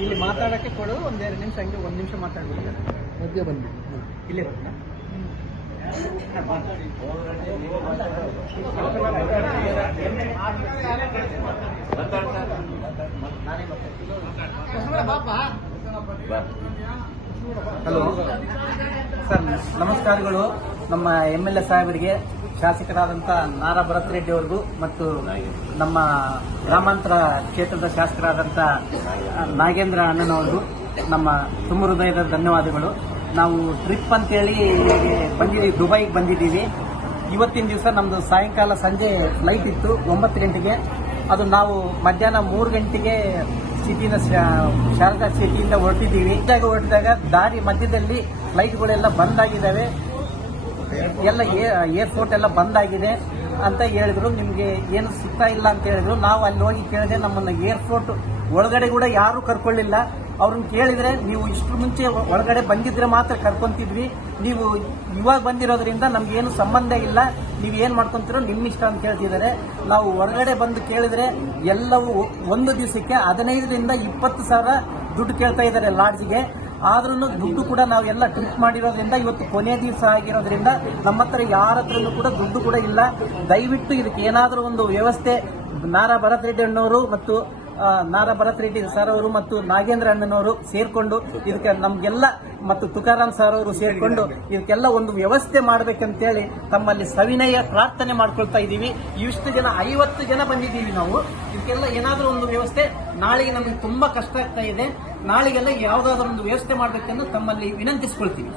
ಇಲ್ಲಿ ಮಾತಾಡಕ್ಕೆ ಕೊಡು. ಒಂದೆರಡು ನಿಮಿಷ ಹಂಗೆ ಒಂದು ನಿಮಿಷ ಮಾತಾಡ್ಬಿಡ್ತಾರೆ. ಮಧ್ಯೆ ಬಂದು ಇಲ್ಲೇ ಬರ್ತಾ ಹಲೋ ಸರ್, ನಮಸ್ಕಾರಗಳು. ನಮ್ಮ MLA ಸಾಹೇಬರಿಗೆ, ಶಾಸಕರಾದಂಥ ನಾರಾ ಭರತ್ ರೆಡ್ಡಿ ಅವರಿಗೂ ಮತ್ತು ನಮ್ಮ ಗ್ರಾಮಾಂತರ ಕ್ಷೇತ್ರದ ಶಾಸಕರಾದಂಥ ನಾಗೇಂದ್ರ ಅಣ್ಣನವ್ರಿಗೂ ನಮ್ಮ ತುಂಬ ಹೃದಯದ ಧನ್ಯವಾದಗಳು. ನಾವು ಟ್ರಿಪ್ ಅಂತೇಳಿ ಬಂದಿದ್ದೀವಿ, ದುಬೈಗೆ ಬಂದಿದ್ದೀವಿ. ಇವತ್ತಿನ ದಿವಸ ನಮ್ಮದು ಸಾಯಂಕಾಲ ಸಂಜೆ ಫ್ಲೈಟ್ ಇತ್ತು 9 ಗಂಟೆಗೆ. ಅದು ನಾವು ಮಧ್ಯಾಹ್ನ 3 ಗಂಟೆಗೆ ಶಾರದಾ ಸಿಟಿಯಿಂದ ಹೊರಟಿದ್ದೀವಿ. ಹೊರಟಿದಾಗ ದಾರಿ ಮಧ್ಯದಲ್ಲಿ ಫ್ಲೈಟ್ಗಳೆಲ್ಲ ಬಂದ್ ಆಗಿದ್ದಾವೆ, ಎಲ್ಲ ಏರ್ಪೋರ್ಟ್ ಎಲ್ಲ ಬಂದ್ ಆಗಿದೆ ಅಂತ ಹೇಳಿದ್ರು. ನಿಮ್ಗೆ ಏನು ಸಿಗ್ತಾ ಇಲ್ಲ ಅಂತ ಹೇಳಿದ್ರು. ನಾವು ಅಲ್ಲಿ ಹೋಗಿ ಕೇಳಿದೆ, ನಮ್ಮನ್ನ ಏರ್ಪೋರ್ಟ್ ಒಳಗಡೆ ಕೂಡ ಯಾರು ಕರ್ಕೊಳ್ಳಿಲ್ಲ. ಅವ್ರನ್ನ ಕೇಳಿದ್ರೆ, ನೀವು ಇಷ್ಟ್ರ ಮುಂಚೆ ಒಳಗಡೆ ಬಂದಿದ್ರೆ ಮಾತ್ರ ಕರ್ಕೊಂತಿದ್ವಿ, ನೀವು ಇವಾಗ ಬಂದಿರೋದ್ರಿಂದ ನಮ್ಗೇನು ಸಂಬಂಧ ಇಲ್ಲ, ನೀವು ಏನ್ ಮಾಡ್ಕೊಂತೀರೋ ನಿಮ್ಮ ಇಷ್ಟ ಅಂತ ಹೇಳ್ತಿದ್ದಾರೆ. ನಾವು ಹೊರಗಡೆ ಬಂದು ಕೇಳಿದ್ರೆ ಎಲ್ಲವೂ ಒಂದು ದಿವಸಕ್ಕೆ 15ರಿಂದ 20 ಸಾವಿರ ದುಡ್ಡು ಕೇಳ್ತಾ ಇದ್ದಾರೆ ಲಾಡ್ಜ್ಗೆ. ಆದ್ರೂ ದುಡ್ಡು ಕೂಡ ನಾವೆಲ್ಲ ಟ್ರಿಪ್ ಮಾಡಿರೋದ್ರಿಂದ ಇವತ್ತು ಕೊನೆ ದಿವಸ ಆಗಿರೋದ್ರಿಂದ ನಮ್ಮ ಹತ್ರ ಯಾರ ಹತ್ರನೂ ಕೂಡ ದುಡ್ಡು ಕೂಡ ಇಲ್ಲ. ದಯವಿಟ್ಟು ಇದಕ್ಕೆ ಏನಾದರೂ ಒಂದು ವ್ಯವಸ್ಥೆ ನಾರಾ ಭರತ್ ರೆಡ್ಡಿ ಅಣ್ಣವರು ಮತ್ತು ನಾರಾ ಭರತ್ ರೆಡ್ಡಿ ಸರ್ ಅವರು ಮತ್ತು ನಾಗೇಂದ್ರ ಅಣ್ಣನವರು ಸೇರ್ಕೊಂಡು ಇದಕ್ಕೆ ನಮ್ಗೆಲ್ಲ ಮತ್ತು ತುಕಾರಾಮ್ ಸರ್ ಅವರು ಸೇರ್ಕೊಂಡು ಇದಕ್ಕೆಲ್ಲ ಒಂದು ವ್ಯವಸ್ಥೆ ಮಾಡಬೇಕಂತೇಳಿ ತಮ್ಮಲ್ಲಿ ಸವಿನಯ ಪ್ರಾರ್ಥನೆ ಮಾಡ್ಕೊಳ್ತಾ ಇದ್ದೀವಿ. ಇಷ್ಟು ಜನ 50 ಜನ ಬಂದಿದ್ದೀವಿ ನಾವು. ಇದಕ್ಕೆಲ್ಲ ಏನಾದರೂ ಒಂದು ವ್ಯವಸ್ಥೆ, ನಾಳೆಗೆ ನಮಗೆ ತುಂಬಾ ಕಷ್ಟ ಆಗ್ತಾ ಇದೆ, ನಾಳೆಗೆಲ್ಲ ಯಾವುದಾದ್ರೂ ಒಂದು ವ್ಯವಸ್ಥೆ ಮಾಡಬೇಕೆಂದು ತಮ್ಮಲ್ಲಿ ವಿನಂತಿಸಿಕೊಳ್ತೀವಿ.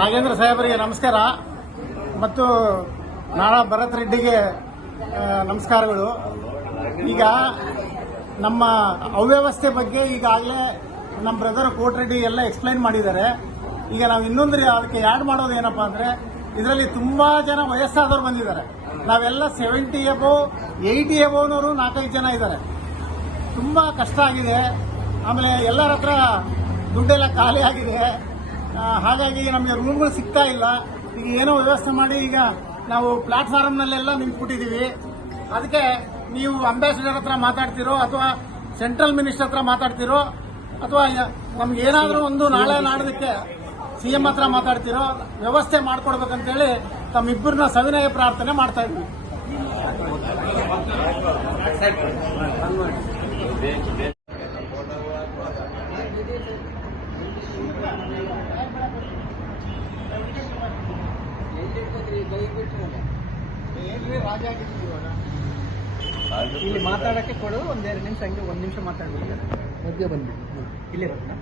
ನಾಗೇಂದ್ರ ಸಾಹೇಬರಿಗೆ ನಮಸ್ಕಾರ ಮತ್ತು ನಾರಾ ಭರತ್ ರೆಡ್ಡಿಗೆ ನಮಸ್ಕಾರಗಳು. ಈಗ ನಮ್ಮ ಅವ್ಯವಸ್ಥೆ ಬಗ್ಗೆ ಈಗಾಗಲೇ ನಮ್ಮ ಬ್ರದರ್ ಕೋಟ್ರೆಡ್ಡಿ ಎಲ್ಲ ಎಕ್ಸ್ಪ್ಲೈನ್ ಮಾಡಿದ್ದಾರೆ. ಈಗ ನಾವು ಇನ್ನೊಂದು ಅದಕ್ಕೆ ಆ್ಯಡ್ ಮಾಡೋದು ಏನಪ್ಪಾ ಅಂದ್ರೆ, ಇದರಲ್ಲಿ ತುಂಬಾ ಜನ ವಯಸ್ಸಾದವರು ಬಂದಿದ್ದಾರೆ. ನಾವೆಲ್ಲ 70 ಎಬೋ 80 ಎಬೋನವರು 4-5 ಜನ ಇದ್ದಾರೆ. ತುಂಬಾ ಕಷ್ಟ ಆಗಿದೆ. ಆಮೇಲೆ ಎಲ್ಲರ ಹತ್ರ ದುಡ್ಡೆಲ್ಲ ಖಾಲಿ ಆಗಿದೆ. ಹಾಗಾಗಿ ನಮಗೆ ರೂಮ್ಗಳು ಸಿಗ್ತಾ ಇಲ್ಲ. ಈಗ ಏನೋ ವ್ಯವಸ್ಥೆ ಮಾಡಿ ಈಗ ನಾವು ಪ್ಲಾಟ್ಫಾರ್ಮ್ನಲ್ಲೆಲ್ಲ ನಿಂತ್ಬಿಟ್ಟಿದ್ದೀವಿ. ಅದಕ್ಕೆ ನೀವು ಅಂಬಾಸಿಡರ್ ಹತ್ರ ಮಾತಾಡ್ತಿರೋ ಅಥವಾ ಸೆಂಟ್ರಲ್ ಮಿನಿಸ್ಟರ್ ಹತ್ರ ಮಾತಾಡ್ತಿರೋ ಅಥವಾ ನಮ್ಗೆ ಏನಾದರೂ ಒಂದು ನಾಳೆ ನಾಡೋದಕ್ಕೆ CM ಹತ್ರ ಮಾತಾಡ್ತಿರೋ ವ್ಯವಸ್ಥೆ ಮಾಡ್ಕೊಡ್ಬೇಕಂತೇಳಿ ತಮ್ಮಿಬ್ಬರನ್ನ ಸವಿನಯ ಪ್ರಾರ್ಥನೆ ಮಾಡ್ತಾ ಇದ್ವಿ. ಇಲ್ಲಿ ಮಾತಾಡಕ್ಕೆ ಕೊಡು. ಒಂದೆರಡು ನಿಮಿಷ ಹಂಗೆ ಒಂದು ನಿಮಿಷ ಮಾತಾಡ್ಬಿಡ್ತಾರೆ. ಮಧ್ಯೆ ಬಂದು ಇಲ್ಲೇ ಬರ್ತಾ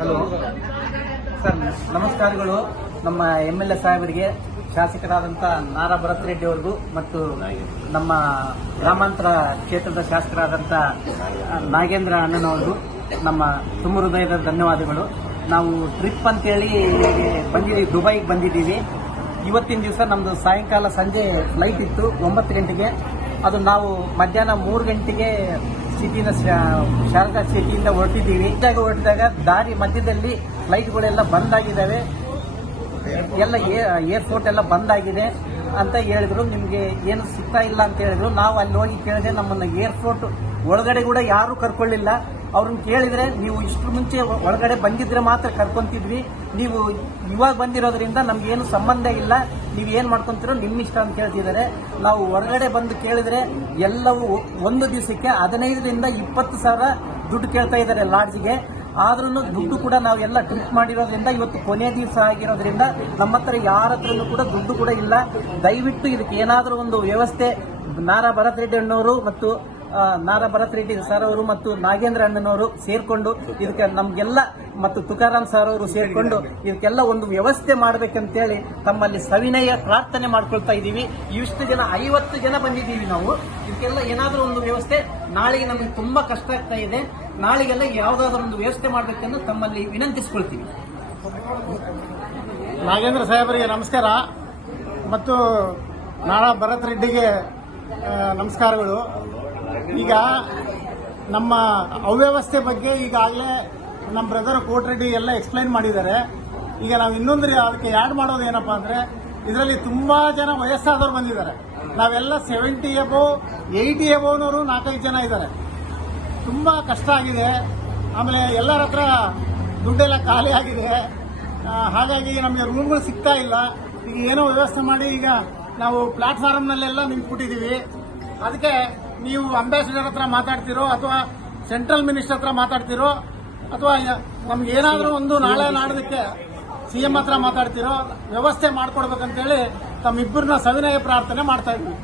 ಹಲೋ ಸರ್, ನಮಸ್ಕಾರಗಳು. ನಮ್ಮ MLA ಸಾಹೇಬರಿಗೆ, ಶಾಸಕರಾದಂಥ ನಾರಾ ಭರತ್ ರೆಡ್ಡಿ ಅವರಿಗೂ ಮತ್ತು ನಮ್ಮ ಗ್ರಾಮಾಂತರ ಕ್ಷೇತ್ರದ ಶಾಸಕರಾದಂಥ ನಾಗೇಂದ್ರ ಅಣ್ಣನವ್ರಿಗೂ ನಮ್ಮ ತುಂಬ ಹೃದಯದ ಧನ್ಯವಾದಗಳು. ನಾವು ಟ್ರಿಪ್ ಅಂತೇಳಿ ಬಂದಿದ್ದೀವಿ, ದುಬೈಗೆ ಬಂದಿದ್ದೀವಿ. ಇವತ್ತಿನ ದಿವಸ ನಮ್ಮದು ಸಾಯಂಕಾಲ ಸಂಜೆ ಫ್ಲೈಟ್ ಇತ್ತು 9 ಗಂಟೆಗೆ. ಅದು ನಾವು ಮಧ್ಯಾಹ್ನ 3 ಗಂಟೆಗೆ ಶಾರದಾ ಸಿಟಿಯಿಂದ ಹೊರಟಿದ್ದೀವಿ. ಹೊರಟಿದಾಗ ದಾರಿ ಮಧ್ಯದಲ್ಲಿ ಫ್ಲೈಟ್ಗಳೆಲ್ಲ ಬಂದ್ ಆಗಿದ್ದಾವೆ, ಎಲ್ಲ ಏರ್ಪೋರ್ಟ್ ಎಲ್ಲ ಬಂದ್ ಆಗಿದೆ ಅಂತ ಹೇಳಿದ್ರು. ನಿಮ್ಗೆ ಏನು ಸಿಗ್ತಾ ಇಲ್ಲ ಅಂತ ಹೇಳಿದ್ರು. ನಾವು ಅಲ್ಲಿ ಹೋಗಿ ಕೇಳಿದೆ, ನಮ್ಮನ್ನ ಏರ್ಪೋರ್ಟ್ ಒಳಗಡೆ ಕೂಡ ಯಾರು ಕರ್ಕೊಳ್ಳಿಲ್ಲ. ಅವ್ರನ್ನ ಕೇಳಿದ್ರೆ, ನೀವು ಇಷ್ಟ್ರ ಮುಂಚೆ ಒಳಗಡೆ ಬಂದಿದ್ರೆ ಮಾತ್ರ ಕರ್ಕೊಂತಿದ್ವಿ, ನೀವು ಇವಾಗ ಬಂದಿರೋದ್ರಿಂದ ನಮ್ಗೇನು ಸಂಬಂಧ ಇಲ್ಲ, ನೀವು ಏನ್ ಮಾಡ್ಕೊಂತೀರೋ ನಿಮ್ಮ ಇಷ್ಟ ಅಂತ ಹೇಳ್ತಿದ್ದಾರೆ. ನಾವು ಹೊರಗಡೆ ಬಂದು ಕೇಳಿದ್ರೆ ಎಲ್ಲವೂ ಒಂದು ದಿವಸಕ್ಕೆ 15ರಿಂದ 20 ಸಾವಿರ ದುಡ್ಡು ಕೇಳ್ತಾ ಇದ್ದಾರೆ ಲಾಡ್ಜ್ಗೆ. ಆದ್ರೂ ದುಡ್ಡು ಕೂಡ ನಾವೆಲ್ಲ ಟ್ರಿಪ್ ಮಾಡಿರೋದ್ರಿಂದ ಇವತ್ತು ಕೊನೆ ದಿವಸ ಆಗಿರೋದ್ರಿಂದ ನಮ್ಮ ಹತ್ರ ಯಾರ ಹತ್ರನೂ ಕೂಡ ದುಡ್ಡು ಕೂಡ ಇಲ್ಲ. ದಯವಿಟ್ಟು ಇದಕ್ಕೆ ಏನಾದರೂ ಒಂದು ವ್ಯವಸ್ಥೆ ನಾರಾ ಭರತ್ ರೆಡ್ಡಿ ಅಣ್ಣವರು ಮತ್ತು ನಾರಾ ಭರತ್ ರೆಡ್ಡಿ ಸರ್ ಅವರು ಮತ್ತು ನಾಗೇಂದ್ರ ಅಣ್ಣನವರು ಸೇರ್ಕೊಂಡು ಇದಕ್ಕೆ ನಮ್ಗೆಲ್ಲ ಮತ್ತು ತುಕಾರಾಮ್ ಸರ್ ಅವರು ಸೇರ್ಕೊಂಡು ಇದಕ್ಕೆಲ್ಲ ಒಂದು ವ್ಯವಸ್ಥೆ ಮಾಡಬೇಕಂತೇಳಿ ತಮ್ಮಲ್ಲಿ ಸವಿನಯ ಪ್ರಾರ್ಥನೆ ಮಾಡ್ಕೊಳ್ತಾ ಇದ್ದೀವಿ. ಇಷ್ಟು ಜನ 50 ಜನ ಬಂದಿದ್ದೀವಿ ನಾವು. ಇದಕ್ಕೆಲ್ಲ ಏನಾದರೂ ಒಂದು ವ್ಯವಸ್ಥೆ, ನಾಳೆಗೆ ನಮಗೆ ತುಂಬಾ ಕಷ್ಟ ಆಗ್ತಾ ಇದೆ, ನಾಳೆಗೆಲ್ಲ ಯಾವುದಾದ್ರೂ ಒಂದು ವ್ಯವಸ್ಥೆ ಮಾಡಬೇಕೆಂದು ತಮ್ಮಲ್ಲಿ ವಿನಂತಿಸಿಕೊಳ್ತೀವಿ. ನಾಗೇಂದ್ರ ಸಾಹೇಬರಿಗೆ ನಮಸ್ಕಾರ ಮತ್ತು ನಾರಾ ಭರತ್ ರೆಡ್ಡಿಗೆ ನಮಸ್ಕಾರಗಳು. ಈಗ ನಮ್ಮ ಅವ್ಯವಸ್ಥೆ ಬಗ್ಗೆ ಈಗಾಗಲೇ ನಮ್ಮ ಬ್ರದರ್ ಕೋಟ್ರೆಡ್ಡಿ ಎಲ್ಲ ಎಕ್ಸ್ಪ್ಲೈನ್ ಮಾಡಿದ್ದಾರೆ. ಈಗ ನಾವು ಇನ್ನೊಂದು ಅದಕ್ಕೆ ಆ್ಯಡ್ ಮಾಡೋದು ಏನಪ್ಪಾ ಅಂದ್ರೆ, ಇದರಲ್ಲಿ ತುಂಬಾ ಜನ ವಯಸ್ಸಾದವರು ಬಂದಿದ್ದಾರೆ. ನಾವೆಲ್ಲ 70 ಎಬೋ 80 ಎಬೋನವರು 4-5 ಜನ ಇದ್ದಾರೆ. ತುಂಬಾ ಕಷ್ಟ ಆಗಿದೆ. ಆಮೇಲೆ ಎಲ್ಲರ ಹತ್ರ ದುಡ್ಡೆಲ್ಲ ಖಾಲಿ ಆಗಿದೆ. ಹಾಗಾಗಿ ನಮಗೆ ರೂಮ್ಗಳು ಸಿಗ್ತಾ ಇಲ್ಲ. ಈಗ ಏನೋ ವ್ಯವಸ್ಥೆ ಮಾಡಿ ಈಗ ನಾವು ಪ್ಲಾಟ್ಫಾರ್ಮ್ನಲ್ಲೆಲ್ಲ ನಿಂತ್ಬಿಟ್ಟಿದ್ದೀವಿ. ಅದಕ್ಕೆ ನೀವು ಅಂಬಾಸಿಡರ್ ಹತ್ರ ಮಾತಾಡ್ತಿರೋ ಅಥವಾ ಸೆಂಟ್ರಲ್ ಮಿನಿಸ್ಟರ್ ಹತ್ರ ಮಾತಾಡ್ತಿರೋ ಅಥವಾ ನಮ್ಗೆ ಏನಾದರೂ ಒಂದು ನಾಳೆ ನಾಡೋದಕ್ಕೆ ಸಿಎಂ ಹತ್ರ ಮಾತಾಡ್ತಿರೋ ವ್ಯವಸ್ಥೆ ಮಾಡ್ಕೊಡ್ಬೇಕಂತೇಳಿ ತಮ್ಮಿಬ್ಬರನ್ನ ಸವಿನಯ ಪ್ರಾರ್ಥನೆ ಮಾಡ್ತಾ ಇದ್ವಿ.